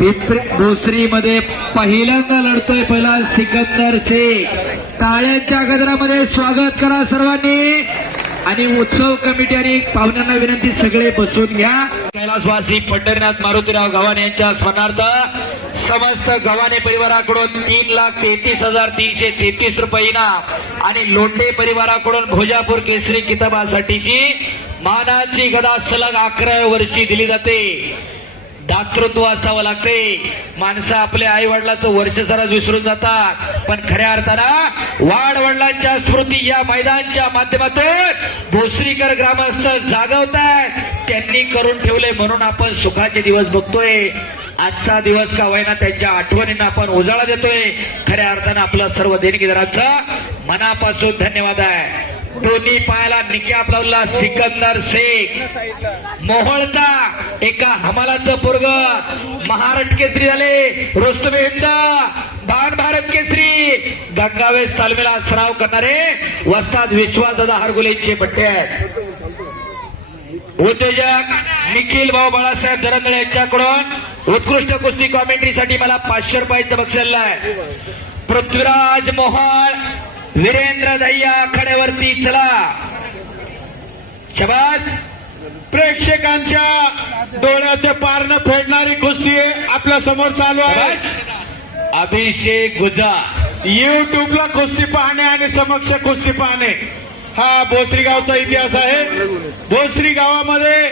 भोसरी मध्ये पहिल्यांदा लढतोय पहिला सिकंदर शेख. टाळ्यांच्या गजरामध्ये स्वागत करा सर्वांनी. आणि उत्सव कमिटी आणि पाहुण्यांना विनंती सगळे बसून घ्या. कैलासवासी पंढरीनाथ मारुतीराव गव्हाणे यांच्या स्मरणार्थ समस्त गव्हाणे परिवाराकडून 3,33,333 रुपये इनाम आणि लोंढे परिवाराकडून भोजापूर केसरी किताबासाठीची मानाची गदा सलग 11 वर्षी दिली जाते. दातृत्व असावं लागते. माणसं आपल्या आई वडिलाचं वर्ष सारा विसरून जातात, पण खऱ्या अर्थानं वाड वडिलांच्या स्मृती या मैदानाच्या माध्यमातून भोसरीकर ग्रामस्थ जागवतात. त्यांनी करून ठेवले म्हणून आपण सुखाचे दिवस बघतोय. आजचा दिवस का होईना त्यांच्या आठवणींना आपण उजाळा देतोय. खऱ्या अर्थानं आपलं सर्व देणगीदारांचा मनापासून धन्यवाद आहे. दोन्ही पायाला निकाब लावला सिकंदर शेख. मोहोळचा एका हमालाचं पोरग महाराष्ट्र केसरी झाले. रुस्तम हिंद भान भारत केसरी गंगावेश तालमीला सराव करणारे वस्ताद विश्वासदादा हरगुलेंचे बट्टे आहेत. उद्योजक निखिल भाऊ बाळासाहेब दरंदळे यांच्याकडून उत्कृष्ट कुस्ती कॉमेंट्रीसाठी मला 500 रुपयाचं बक्षीस आहे. पृथ्वीराज मोहोळ वीरेंद्र दह्या आखाड्यावरती चला. शबास. प्रेक्षकांच्या डोळ्याचे पारणं फेडणारी कुस्ती आपल्या समोर चालू आहे. अभिषेक गुजर युट्यूबला कुस्ती पाहणे आणि समक्ष कुस्ती पाहणे हा भोसरी गावचा इतिहास आहे. भोसरी गावामध्ये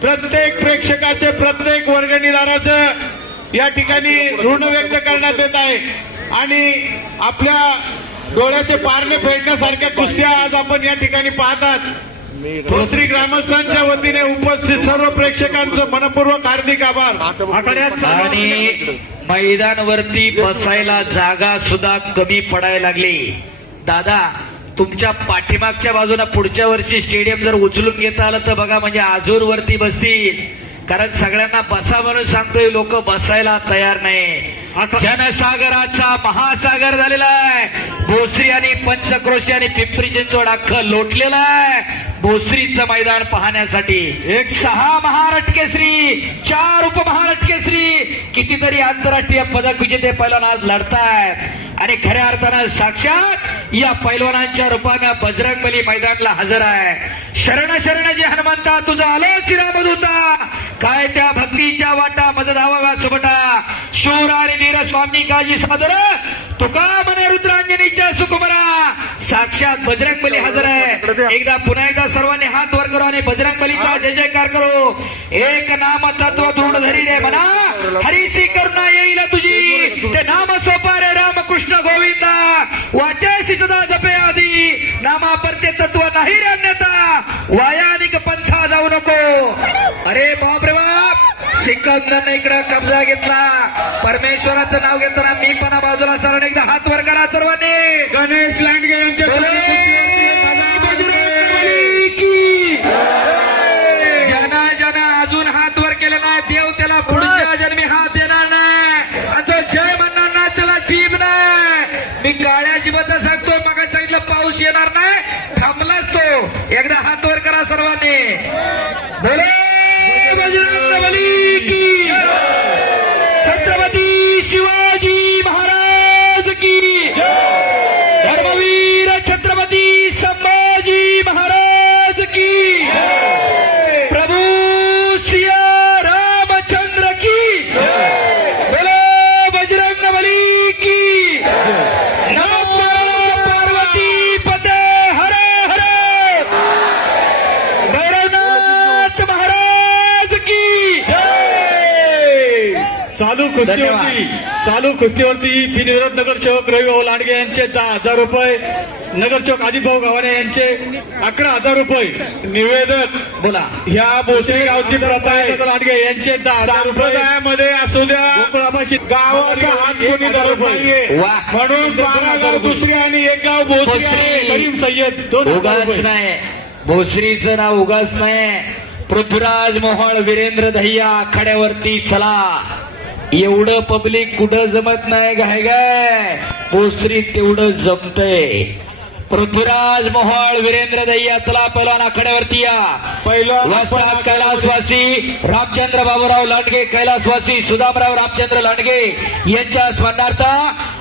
प्रत्येक प्रेक्षकाचे प्रत्येक वर्गणीदाराचं या ठिकाणी ऋण व्यक्त करण्यात येत आहे आणि आपल्या डोळ्याचे पारणे फेडण्यासारख्या कुस्त्या आज आपण या ठिकाणी पाहतात. भोसरी ग्रामस्थांच्या वतीने उपस्थित सर्व प्रेक्षकांचं मनपूर्वक हार्दिक आभार. आणि मैदानावरती बसायला जागा सुद्धा कमी पडायला लागली. दादा तुमच्या पाठीमागच्या बाजूला पुढच्या वर्षी स्टेडियम जर उचलून घेता आलं तर बघा, म्हणजे आजूर वरती बसतील. कारण सगळ्यांना बसा म्हणून सांगतोय, लोक बसायला तयार नाही. जनसागराचा महासागर झालेला आहे. भोसरी आणि पंचक्रोशी आणि पिंपरी चिंचवड अख्खं लोटलेलं आहे भोसरीचं मैदान पाहण्यासाठी. 6 महाराष्ट्र केसरी, 4 उपमहाराष्ट्र केसरी, कितीतरी आंतरराष्ट्रीय पदक विजेते पैलवान आज लढतायत आणि खऱ्या अर्थानं साक्षात या पैलवानांच्या रूपानं बजरंगबली मैदानाला हजर आहे. शरण शरण जे हनुमंता तुझा आलो शिरामधुता, काय त्या भक्तीच्या वाटा मज धावाव्या सुबटा. शूर आणि वीर स्वामी काजी सादर तुका मने रुद्रांजनीच्या सुकुमरा. साक्षात बजरंगबली हजर आहे. एकदा पुन्हा एकदा सर्वांनी हात वर करू आणि बजरंगबलीचा जय जयकार करू. एक नाम तत्व दृढ धरी रे मना, हरीसी करुणा येईल तुझी. ते नाम सोपा रे रामकृष्ण गोविंदा, वाचेसी सदा जपे आधी. नामा परते तत्व नाही रे अन्यथा, वायानिक पंथा जाऊ नको. अरे बाप रे बाप, सिकंदरने इकडे कब्जा घेतला. परमेश्वराचं नाव घेताना मी पण बाजूला सरण एकदा हात वर करा सर्वांनी. गणेश लांडगे यांच्या ज्यांना ज्यांना अजून हात वर केले नाही, देव त्याला पुढच्या जन्मी हात देणार नाही आणि तो जय म्हणणार नाही, त्याला जीभ नाही. मी काळ्या जीवाचा सांगतोय, मग सांगितलं पाऊस येणार नाही, थांबलाच तो. एकदा हात वर करा सर्वांनी. बोले बजरंगबली की, छत्रपती शिवाजी महाराज की, धर्मवीर छत्रपती संभाजी महाराज की, प्रभू सिया रामचंद्र की, बोलो बजरंगबली की. नमो पार्वती पते हरे हरे, भैरवनाथ महाराज की. चालू कुस्तीवरती बिनविरोध नगरसेवक रविभाऊ लांडगे यांचे 10,000 रुपये, नगरसेवक अजितभाऊ गव्हाणे यांचे 11,000 रुपये. निवेदक बोला. ह्या भोसरी गावची लांडगे यांचे 10,000 रुपये मध्ये असू द्या. गावाचा हात कोणी धरत नाहीये म्हणून 12 गाव दुसरी आणि 1 गाव भोसरी. करीम सय्यद 2,000 रुपये नाही. भोसरीचं नाव उगाच नाही. पृथ्वीराज मोहोळ वीरेंद्र दह्या आखाड्यावरती चला. एवढं पब्लिक कुठं जमत नाही. गाय भोसरी तेवढं जमतंय. पृथ्वीराज मोहोळ, वीरेंद्र दैया, चला पैलवान आखाड्यावरती या. पहिलं वस्ताद कैलासवासी रामचंद्र बाबूराव लांडगे, कैलासवासी सुदामराव रामचंद्र लांडगे यांच्या स्मरणार्थ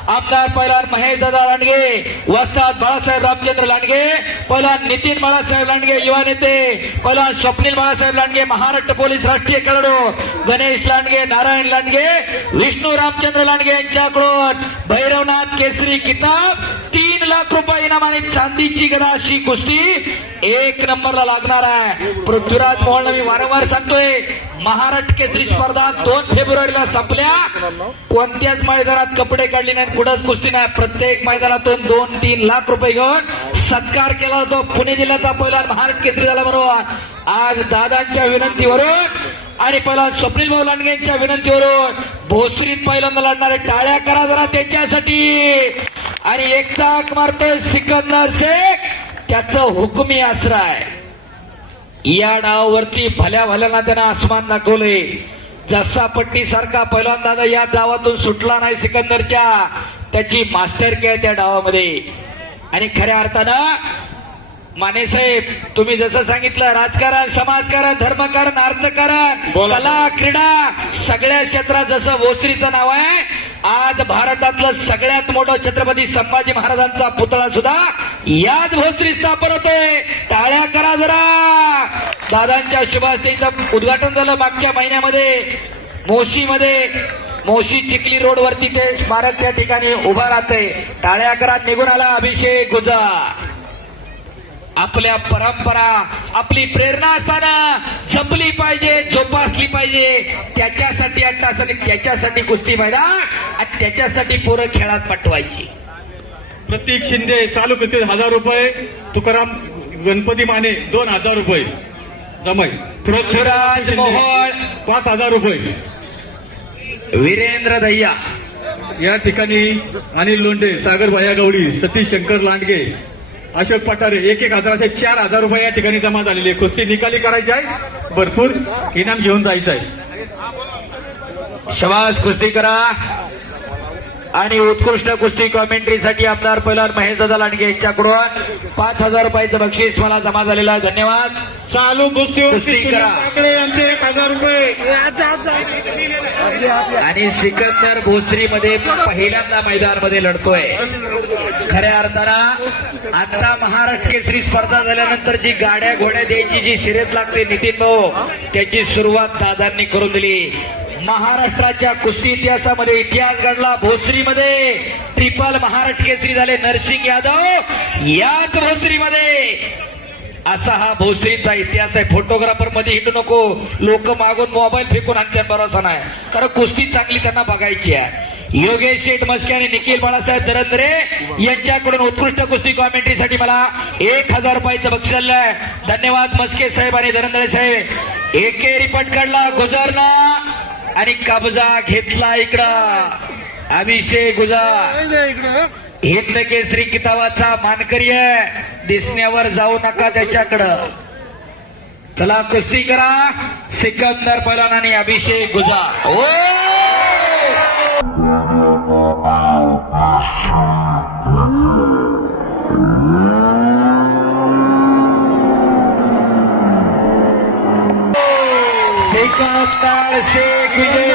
आमदार पैलवान महेश दादा लांडगे, वस्ताद बाळासाहेब रामचंद्र लांडगे, पैलवान नितीन बाळासाहेब लांडगे युवा नेते, पैलवान स्वप्नील बाळासाहेब लांडगे महाराष्ट्र पोलीस राष्ट्रीय खेळाडू, गणेश लांडगे, नारायण लांडगे, विष्णू रामचंद्र लांडगे यांच्याकडून भैरवनाथ केसरी किताब, 3 लाख रुपये इनाम आणि चांदीची गदा अशी कुस्ती 1 नंबरला लागणार आहे. पृथ्वीराज मोहोळ, मी वारंवार सांगतोय, महाराष्ट्र केसरी स्पर्धा 2 फेब्रुवारीला संपल्या. कोणत्याच मैदानात कपडे काढले नाहीत, कुठंच कुस्ती नाही. प्रत्येक मैदानातून 2-3 लाख रुपये घेऊन सत्कार केला जातो. पुणे जिल्ह्याचा पहिला महाराष्ट्र केसरी झाला म्हणून आज दादांच्या विनंतीवरून आणि पहिला स्वप्नील भाऊ लांडगे यांच्या विनंतीवरून भोसरीत पहिल्यांदा लढणारे टाळ्या करा जरा त्यांच्यासाठी. आणि एक चाक मारतोय सिकंदर शेख, त्याचं हुकुमी आश्रय. या डावावरती भल्या भल्याना त्यानं आसमान दाखवले. जसा पट्टी सारखा पहिलवान दादा या डावातून सुटला नाही सिकंदरच्या, त्याची मास्टर की आहे त्या डावामध्ये. आणि खऱ्या अर्थानं माने साहेब, तुम्ही जसं सांगितलं, राजकारण, समाजकारण, धर्मकारण, अर्थकारण, कला, क्रीडा सगळ्या क्षेत्रात जसं भोसरीचं नाव आहे, आज भारतातलं सगळ्यात मोठं छत्रपती संभाजी महाराजांचा पुतळा सुद्धा याच भोसरी स्थापन होतोय. टाळ्या करा जरा. दादांच्या शुभास्तेचं उद्घाटन झालं मागच्या महिन्यामध्ये मोशीमध्ये. मोशी चिखली रोडवरती ते स्मारक त्या ठिकाणी उभा राहते. टाळ्या करा. निघून आला अभिषेक गुजर. आपल्या परंपरा, आपली प्रेरणा असताना जपली पाहिजे, जोपासली पाहिजे. त्याच्यासाठी अट्टास आणि त्याच्यासाठी कुस्ती मैदान आणि त्याच्यासाठी पोरं खेळात पाठवायची. प्रतीक शिंदे चालू करते 1000 रुपये, तुकाराम गणपती माने 2000 रुपये जमाई, पृथ्वीराज मोहोळ 5000 रुपये, वीरेंद्र दैया या ठिकाणी अनिल लोंढे, सागर भाया गवडी, सतीश शंकर लांडगे, अशोक पठारे 1,000 असे 4000 रुपये या ठिकाणी जमा झालेले. कुस्ती निकाली करायची आहे, भरपूर इनाम घेऊन जायचं आहे. शबास, कुस्ती करा. आणि उत्कृष्ट कुस्ती कॉमेंट्रीसाठी आमदार पैलवान महेश दादा लांडगे यांच्याकडून 5000 रुपयाचं बक्षीस मला जमा झालेलं आहे. धन्यवाद. चालू कुस्तीवर कुस्ती करा. यांचे 1000 रुपये. आणि सिकंदर भोसरीमध्ये पहिल्यांदा मैदानामध्ये लढतोय. खऱ्या अर्थानं आता महाराष्ट्र केसरी स्पर्धा झाल्यानंतर जी गाड्या घोड्या द्यायची जी शर्यत लागते नितीन भाऊ, त्याची सुरुवात दादांनी करून दिली. महाराष्ट्राच्या कुस्ती इतिहासामध्ये इतिहास घडला. भोसरीमध्ये ट्रिपल महाराष्ट्र केसरी झाले नरसिंग यादव याच भोसरीमध्ये. असा हा भोसरीचा इतिहास आहे. फोटोग्राफर मध्ये हिंडू नको, लोक मागून मोबाईल फेकून आणत्यात, भरोसा नाही. कारण कुस्ती चांगली त्यांना बघायची आहे. योगेश शेठ मस्के आणि निखिल बाळासाहेब दरंदरे यांच्याकडून उत्कृष्ट कुस्ती कॉमेंट्रीसाठी मला 1000 रुपयाचं बक्षीस आहे. धन्यवाद मस्के साहेब आणि दरंदरे साहेब. एकेरी पट काढला गुजरना आणि कब्जा घेतला इकडं अभिषेक गुजर. हिंद केसरी किताबाचा मानकरी आहे, दिसण्यावर जाऊ नका त्याच्याकडं. चला कुस्ती करा. सिकंदर पैलवान आणि अभिषेक गुजर. ओ सिकंदर शेख विजय